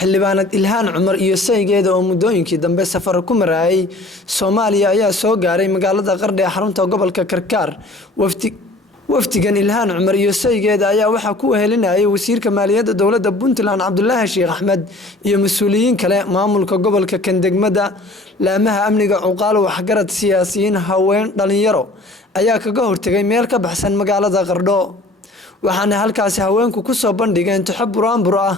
xildhibaanad Ilhaan Cumar iyo saygeeda oo muddooyinkii dambe safar ku marayay Soomaaliya ayaa soo gaaray magaalada Qardho ee xarunta gobolka Karkaar. wafdigan Ilhaan Cumar iyo saygeeda ayaa waxa ku wehelinayay wasiirka maaliyadda dowladda Puntland Cabdullaahi Sheekh Axmed iyo mas'uuliyiin kale maamulka gobolka Kandegmada laamaha amniga cuqaal waxgarad siyaasiyiin haween dhalinyaro ayaa kaga hortagay meel ka baxsan magaalada Qardho waxaana halkaas haweenku ku soo bandhigeen taxabbur ah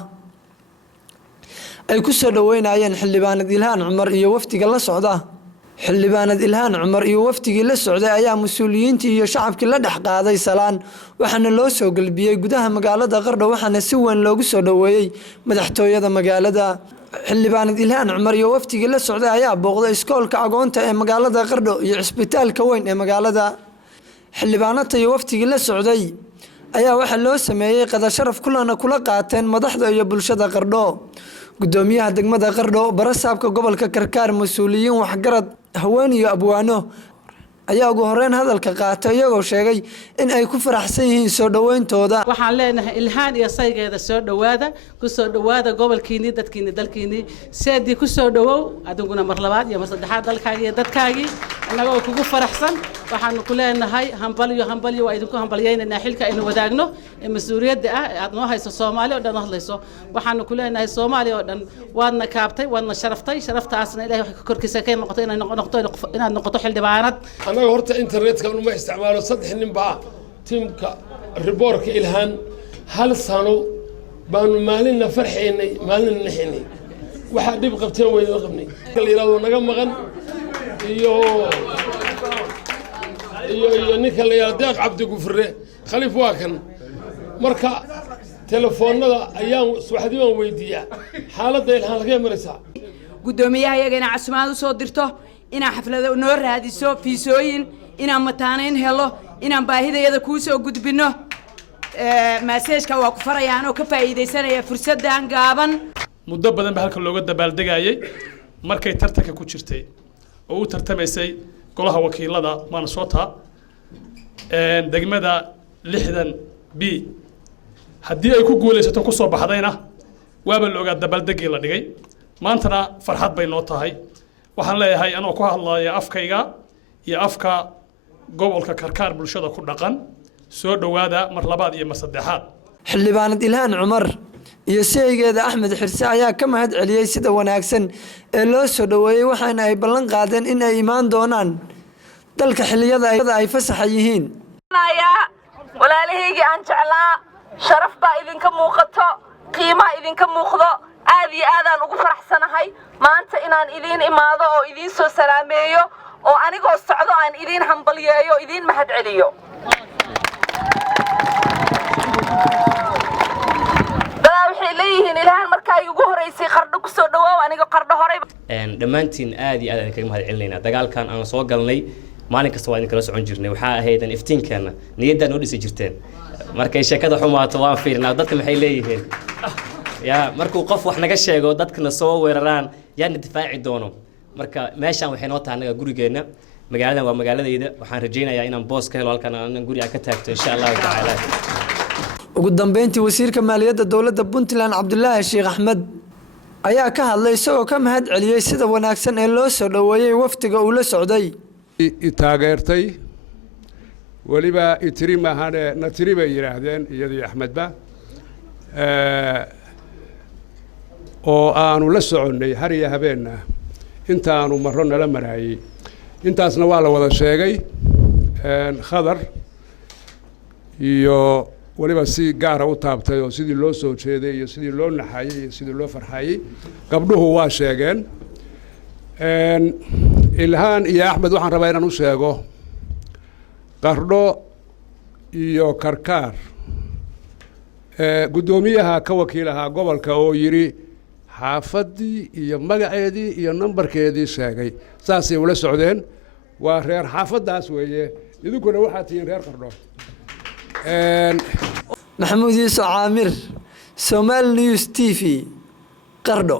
ay ku soo dhaweynayeen xildhibaanad Ilhaan Cumar iyo wafdiga la socda. xildhibaanad Ilhaan Cumar iyo wafdigii la socday ayaa mas'uuliyiintii iyo shacabkii la dhaqaaday salaan waxaana loo soo galbiyay gudaha magaalada Qardho waxaana si weyn loogu soo dhaweeyay madaxtooyada magaalada. xildhibaanad Ilhaan Cumar iyo wafdigii la socday ayaa booqday iskoolka agoonta ee magaalada Qardho iyo isbitaalka weyn ee magaalada. xildhibaanada iyo wafdigii la socday ayaa waxa loo sameeyay qada sharaf kula qaateen madaxda iyo bulshada Qardho. gudoomiyaha degmada Qardho barasaabka gobolka Karkaar mas'uuliyiin waxgarad haween iyo abwaano ayaa ugu horeen hadalka qaatay iyagoo sheegay in ay ku faraxsan yihiin soo dhaweyntooda. waxaan leenahay Ilhaan iyo saygeeda soo dhawaada ku soo dhawaada gobolkiini dadkiini dalkiini seedii ku soo dhawow adiguna mar labaad iyo mar saddexaad dalkaaga iyo dadkaagi anagoo kugu faraxsan waxaan ku leenahay hambaliyo waa idinku hambalyeynaa xilka aynu wadaagno ee mas'uuliyadda ah aad noo hayso Soomaaliya oo dhan hadlayso waxaan ku leenahay Soomaaliya oo dhan waadna kaabtay waadna sharaftay sharaftaasna Ilaahay wax ka korkiisa ka noqoto inaad noqoto xildhibaanad. أنا هرت إنترنت كانوا ما يستعملوا صدق نبع تيم كريبورك إلهان هل صانو بانو مالنا فرحيني مالنا نحني واحد يبقى بتين وين يغبني اللي يلاقوا نجم مغن يو نيكل يا داق عبد جفرة خليف واكن مركا تلفوننا أيام سوحدي ويديا حالة إلهان غير مرسا قدوميها يا جنا عسمان صدرته إن حفلة نور هذه سو في سوين إن متانين هلا إن باهيدا يدا كوسو قد بينه مساج كواقفر يعني وكفايدة سنة فرصة دان قابن مدة بدن بحالك اللغة دبالدقاي مركي ترتك كوتشرتي أو ترتمسي كلها وكيل هذا ما نصوتها دقمة لحدا بي هدي أيكو قولي ستنقصوا بحضينا وابل اللغة دبالدقي لدقي ما أنتنا فرحات بين نوتها waxaan leeyahay anoo ku hadlayo afkayga iyo afka gobolka Karkaar bulshada ku dhaqan soo dhawaada mar labaad iyo mar saddexaad. xildhibaanad Ilhaan Cumar iyo saygeeda Axmed Xirse ayaa ka mahad celiyay sida wanaagsan ee loo soo dhaweeyay waxaana ay ballan qaadeen in ay imaan doonaan dalka xilliyada ay fasax yihiin. walaalahayga aan jeclaa sharaf baa idinka muuqato qiimo idinka muuqdo aad iyo aad aan ugu faraxsanahay maanta inaan idin imaado oo idin soo salaameeyo oo anigoo socdo aan idin hambalyeeyo idin mahad celiyo. dada waxay leeyihiin Ilhaan markaa ugu horeysay Qardho ku soo dhawaaw aniga Qardho horey dhammaantiin aad iyo aad aan kaga mahad celinaynaa dagaalkan aan soo galnay maalin kasta waa idin kala socon jirnay waxaa ahayd in iftiinkeena niyadda noo dhisi jirteen markay sheekada xumaato waan fiirnaa dadka maxay leeyihiin يا مركو قف وحنا قشيقو دادكنا سوا ويران يا ندفاعي دونو مركا ماشان وحين وطا عناقا قوري جينا مقالنا ومقالة ديدا وحان رجينا يا إنان بوس كهلو هالكنا نقوري عكتاكتو إن شاء الله تعالى وقدام بينتي وزيرka maaliyadda dowladda Puntland Cabdullaahi Sheekh Axmed ayaa ka hadlay isagoo ka mahad celiyay sida wanaagsan ee loo soo dhaweeyay waftiga uu la socday. taageertay waliba itiri mahane natiri bay yiraahdeen iyadii Axmedba oo aanu la soconay har iyo habeenna intaanu marro nala maraayay intaasna waa la wada sheegay khadar iyo waliba si gaar ah u taabtay oo sidii loo soo jeeday iyo sidii loo naxayay iyo sidii loo farxayay gabdhuhu waa sheegeen Ilhaan iyo Axmed waxaan rabaa inaan u sheego Qardho iyo Karkaar gudoomiyaha ka wakiilaha gobolka oo yiri xaafadii iyo magaceedii iyo nambarkeedii sheegay saasay ula socdeen waa reer xaafadaas weeye idinkuna waxaad tihiin reer Qardho. Maxamuud Yuusuf Caamir Somali News TV Qardho.